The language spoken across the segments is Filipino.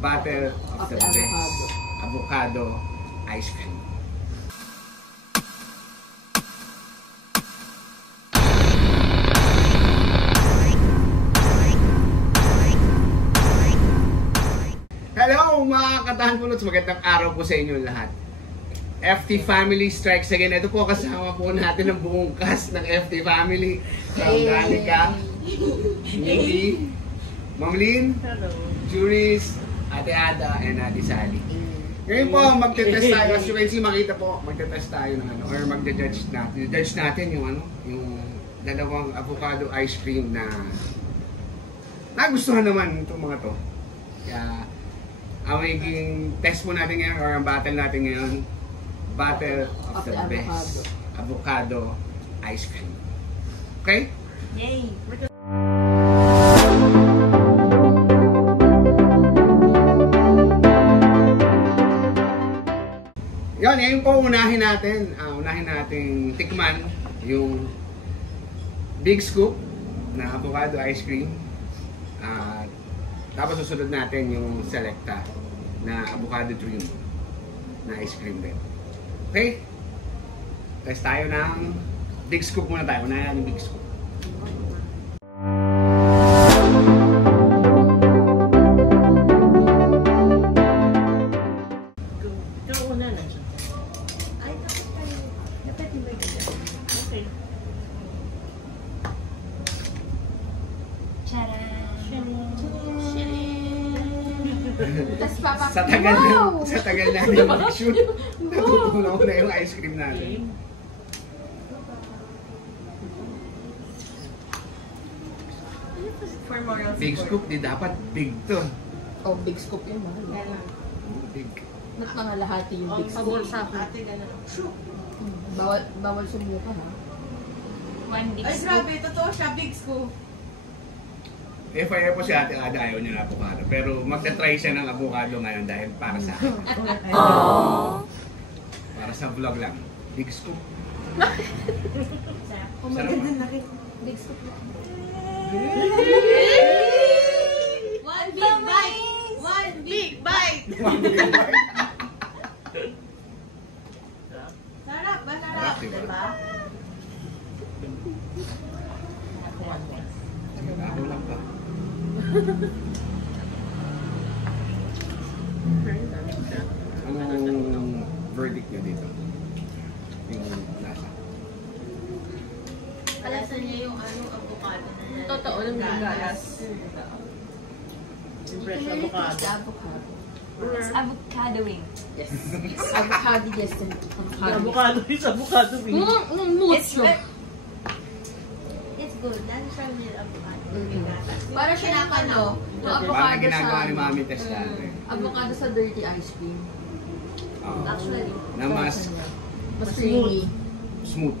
battle of the best avocado ice cream. Hello mga katahan pulots, magandang araw po sa inyo lahat. FT Family strikes again. Ito po kasama po natin ang buong cast ng FT Family. Danica, Nikki, Ma'am Lynn, Juris, Ate Ada, and Ate Sally. Ngayon po, magte-test tayo. As you can see, makita po, magte-test tayo ng ano, or magte-judge natin. Judge natin yung ano, yung dalawang avocado ice cream na nagustuhan naman itong mga to. Kaya, ang magiging test po natin ngayon, or ang battle natin ngayon, battle of the best avocado ice cream. Okay? Yay! Yan, ngayon po unahin natin tikman yung Big Scoop na avocado ice cream. Tapos susunod natin yung Selecta na avocado dream na ice cream din. Okay? Test tayo ng Big Scoop muna tayo. Unahin yung Big Scoop. Sa tagal natin mag-shoot, natutunan ko na yung ice cream natin. Big Scoop, di dapat big to. Oh, Big Scoop yun, mahal. Big. Ba't nangalahati yung Big Scoop? Pabor sa akin. Bawal sumuka, ha? One Big Ay, Scoop. grabe, totoo siya, Big Scoop. FIR po si Ate Ada, ayaw niya na avocado. Pero magta-try siya ng avocado ngayon dahil para sa akin. Para sa vlog lang. Big Scoop. Oh, Sarap maganda ba? na rin. Big Scoop. One big bite! One big bite! Sarap ba? Sarap, Sarap, diba? diba? Ako lang pa. Anong verdict niyo dito? Yung lasa. Kalasa niya yung avocado na Totoo lang yung galas. Yung fresh avocado. Avocado. It's avocadoing. Yes. Avocado, yes. Avocado is avocado. It's It's good. Lalo siya with avocado. Para siya ng ano, Parang avocado ginagawa ni sa... Mami test natin. Avocado sa dirty ice cream. Oo. Actually, Na mas Mas creamy. smooth.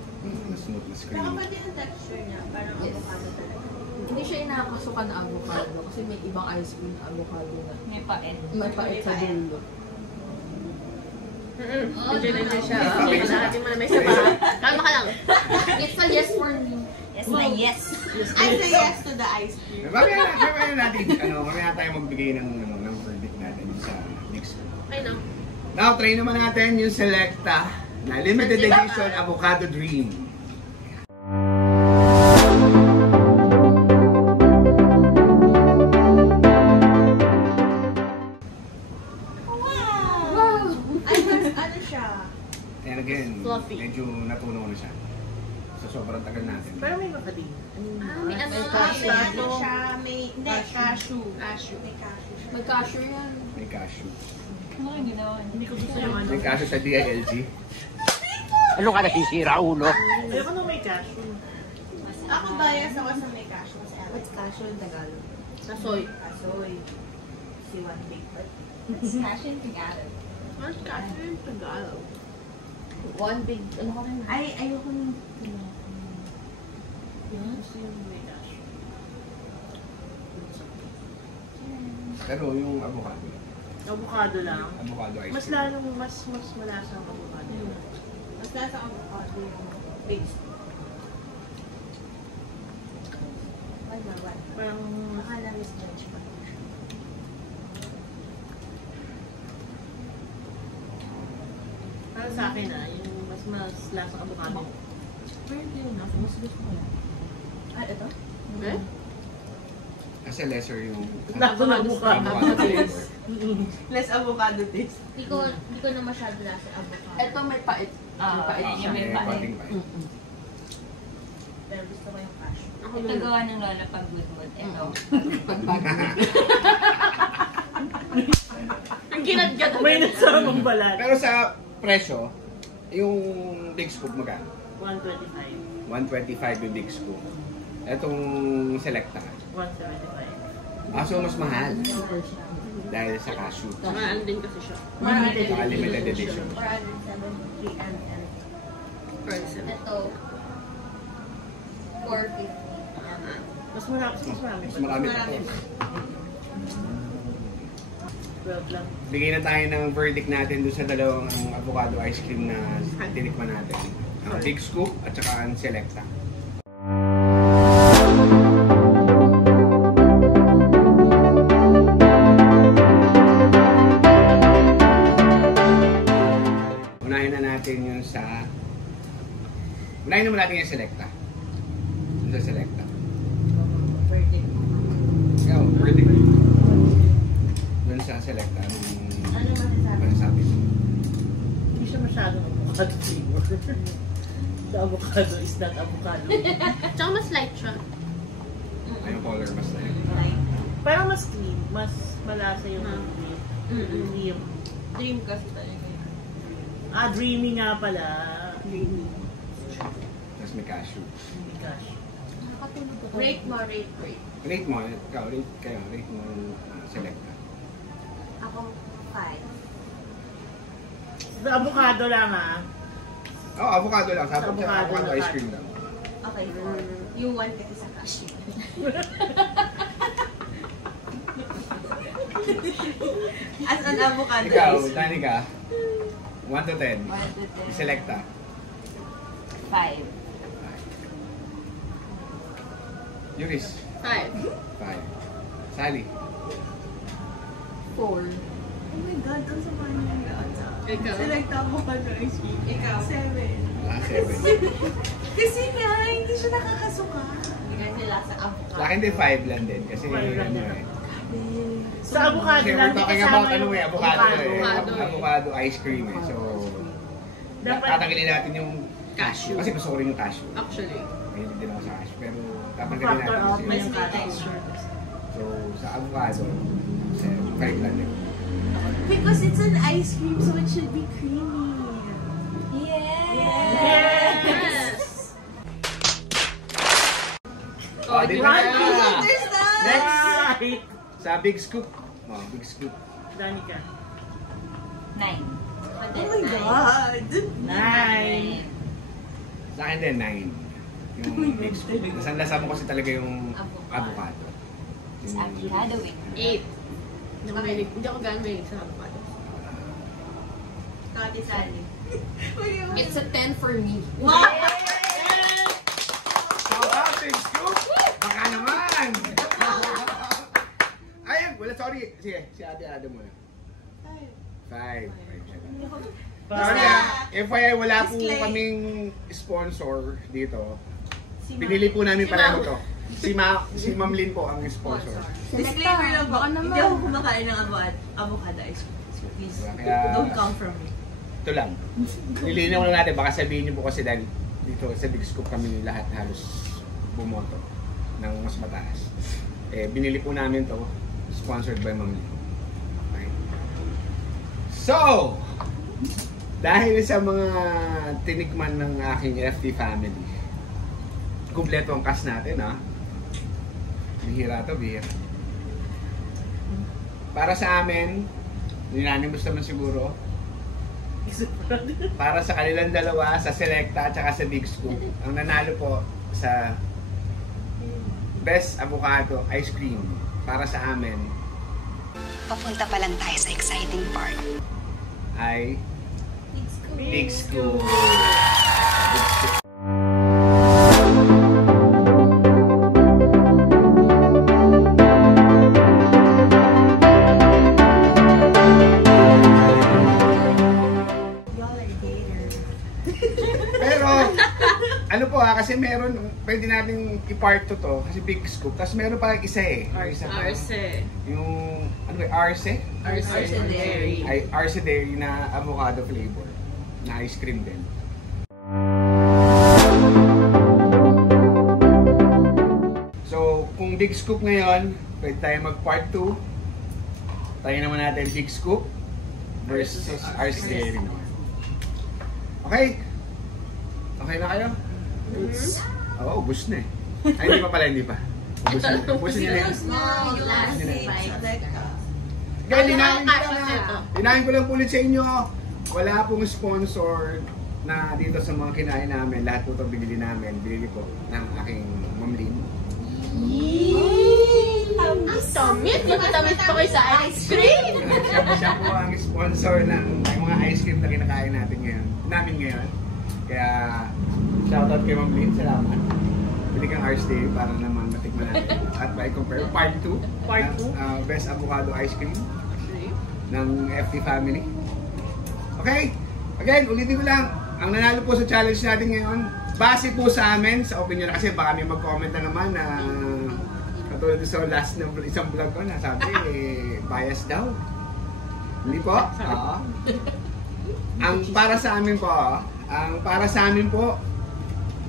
Mas smooth, mas saka creamy. pati yung texture niya, parang Yes. avocado talaga. Hindi siya inakasukan na avocado kasi may ibang ice cream na avocado na May paen. may pait sa dulo. Medyo na siya. Okay. Lahat yung may isa pa. Kalma ka lang. It's a yes for me. Yes na yes. I say yes to the ice cream. Mamaya natin, mamaya tayo magbigay ng verdict natin sa next week. Ay no. Now, try naman natin yung Selecta na limited edition avocado dream. Wow! Ay, mas ano siya? And again, Fluffy. medyo natunaw na siya. Sa sobrang tagal natin. Pero may makading. May ano May ano siya, may, hindi, cashew. May cashew siya. May cashew yan. May cashew. Ano yung ginawa? Hindi ko gusto yung ano. May cashew sa DILG. Ano ka nasisira, ulo? Ayoko nung may cashew. Ako bias ako sa may cashew. What's cashew in Tagalog? Kasoy. Asoy. Si one big bite. What's cashew in Tagalog? What's cashew in Tagalog? One big, ano ka rin? Ay, ayoko nung Gusto yung may cashew. Pero yung avocado. Avocado lang. Avocado ice Mas cream. lalong, mas malasa ang avocado. mas nasa avocado yung base. Wala. Parang Akala is judge pa. sa akin yung mas lasa avocado. Pero hindi yun. Mas gusto ko yan. Ito? Eh? Kasi lesser yung Lasa ng avocado. flavor. Less avocado taste. Hindi ko na masyado lasa avocado. Ito may pait. May pait Ah, niya. may konting pa. Pero gusto ko yung cashew. Ako Ito gawa ng lola pag good mood. Ito. Ang ginadgat. May nasamang balat. Pero sa presyo, yung big scoop magkano? 125. 125 yung big scoop. Etong Selecta. 175. So mas mahal. Dahil sa cashew. Saka din kasi siya. Saka limited edition. 473 ml. Ito, 450. Mas marami. Mas marami pa to. 12 lang. Bigay na tayo ng verdict natin doon sa dalawang avocado ice cream na tinikman natin. Ang Big Scoop at saka ang Selecta. Unahin na natin yung sa... Unahin naman natin yung Selecta. Yung sa Selecta. Verdict. Ikaw, verdict. Doon sa Selecta. Ano masasabi? Masasabi mo? Hindi siya masyadong avocado flavor. The avocado is not avocado. Tsaka mas light siya. Ay, yung color mas na yun. Parang mas clean. Mas malasa yung cream. Cream. Dream kasi talaga yun. Dreamy nga pala. Dreamy. Tapos may cashew. Hindi cash. Nakatulog ko. Rate mo. Rate mo, ikaw, rate mo yung Selecta. Ako, 5. The avocado lang Oh, avocado lang. Sabi ko Avocado avocado na ice cream lang. Okay, 4. Yung 1 kasi sa cashew. As an avocado Ikaw, ice cream. Danica. 1 to 10. 1 to 10. Selecta. 5. Yuris. 5. 5. Sally. 4. Oh my God, ang sama niya yung ata. Ikaw. Select avocado ice cream. Ikaw. 7. Ah, 7. Kasi nga, hindi siya nakakasuka. Kasi lasa avocado. Sa akin din 5 lang din. Kasi Five lang ano din. eh. Sa avocado Kasi lang. we're talking kasama about ano yung eh, avocado eh. Avocado. Avocado ice cream eh. So, Dapat- tatanggalin natin yung Cashew. Kasi gusto ko rin yung cashew. Actually. Mahilig din ako sa cashew. Pero tatanggalin Factor natin out mo yung yung texture. So, sa avocado, 5 lang din. Because it's an ice cream, so it should be creamy. Yes! Oh, dito Right. na! Next! Right! Sa Big Scoop. Oh, Big Scoop. Danica. 9. Oh my God! 9. Sa akin din, 9. Yung Big Scoop. Nasan-lasa mo kasi talaga yung avocado. It's avocado with 8. Hindi ako gano'n mahilig sa avocado. Kati Sally. It's a 10 for me. Shout out, Big Scoop! Baka naman! Ay, wala, sorry. Sige, si Ate Adam muna. 5. Sorry FYI, wala po Disclaimer. kaming sponsor dito. Pinili po namin pareho to. Si Ma'am Lynn po ang sponsor. Disclaimer lang po, baka naman. hindi ako kumakain ng avocado ice cream. So please, Kaya- don't come from me. Ito lang. Nilinaw lang natin, baka sabihin niyo po kasi dahil dito sa Big Scoop kami lahat halos bumoto ng mas mataas. Binili po namin to, sponsored by Ma'am Lynn. Okay. So, dahil sa mga tinikman ng aking FT family, kumpleto ang cast natin ha. Bihira to, bihira. Para sa amin, unanimous naman siguro. Para sa kanilang dalawa, sa Selecta at saka sa Big Scoop, ang nanalo po sa Best Avocado Ice Cream para sa amin Papunta pa lang tayo sa exciting part. ay Big Scoop. Y'all are dating. kasi meron, pwede natin i-part to kasi big scoop. Tapos meron pa isa eh. Isa pa. Arce. Yung, ano ba, Arce? Arce Dairy. Ay, Arce Dairy na avocado flavor. Na ice cream din. So, kung big scoop ngayon, pwede tayo mag-part 2. Tayo naman natin big scoop versus Arce Dairy naman. Okay? Okay na kayo? Oo, ubus na eh. Ay, hindi pa pala, hindi pa. Ubus na. Ubus na yun. Yung last five. Kaya linawin ko lang po ulit sa inyo, wala pong sponsor na dito sa mga kinain namin. Lahat po ito binili namin. Binili po ng aking mamlin. Tamis! Matamis pa kayo sa ice cream! Siya po ang sponsor ng mga ice cream na kinakain namin ngayon. Kaya, shoutout kay Ma'am Lynn, salamat. Bili kang Arce Dairy para naman matikman natin. At by compare, part 2. Best avocado ice cream ng FT family. Okay? Again, ulitin ko lang. Ang nanalo po sa challenge natin ngayon, base po sa amin, sa opinion, kasi baka may mag-comment na naman na katulad sa last na isang vlog ko na sabi, bias daw. Hindi po? Oo. Ang para sa amin po,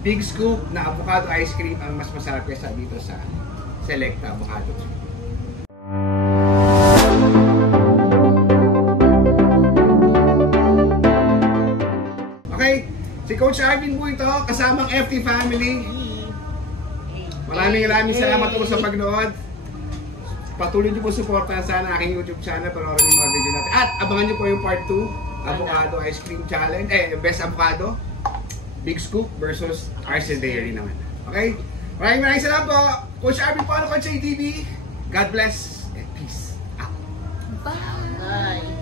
big scoop na avocado ice cream ang mas masarap kaysa dito sa Selecta Avocado. Okay, si Coach Arvin po ito, kasamang FT family. Maraming salamat po sa pagnood. Patuloy niyo po suportahan sana aking YouTube channel, panoorin yung mga video natin. At abangan niyo po yung part 2, Avocado Ice Cream Challenge. Best Avocado, Big Scoop versus Arce Dairy naman. Okay? Maraming salamat po. Coach Arvin po, Coach ATV. God bless and peace out. Bye! Bye.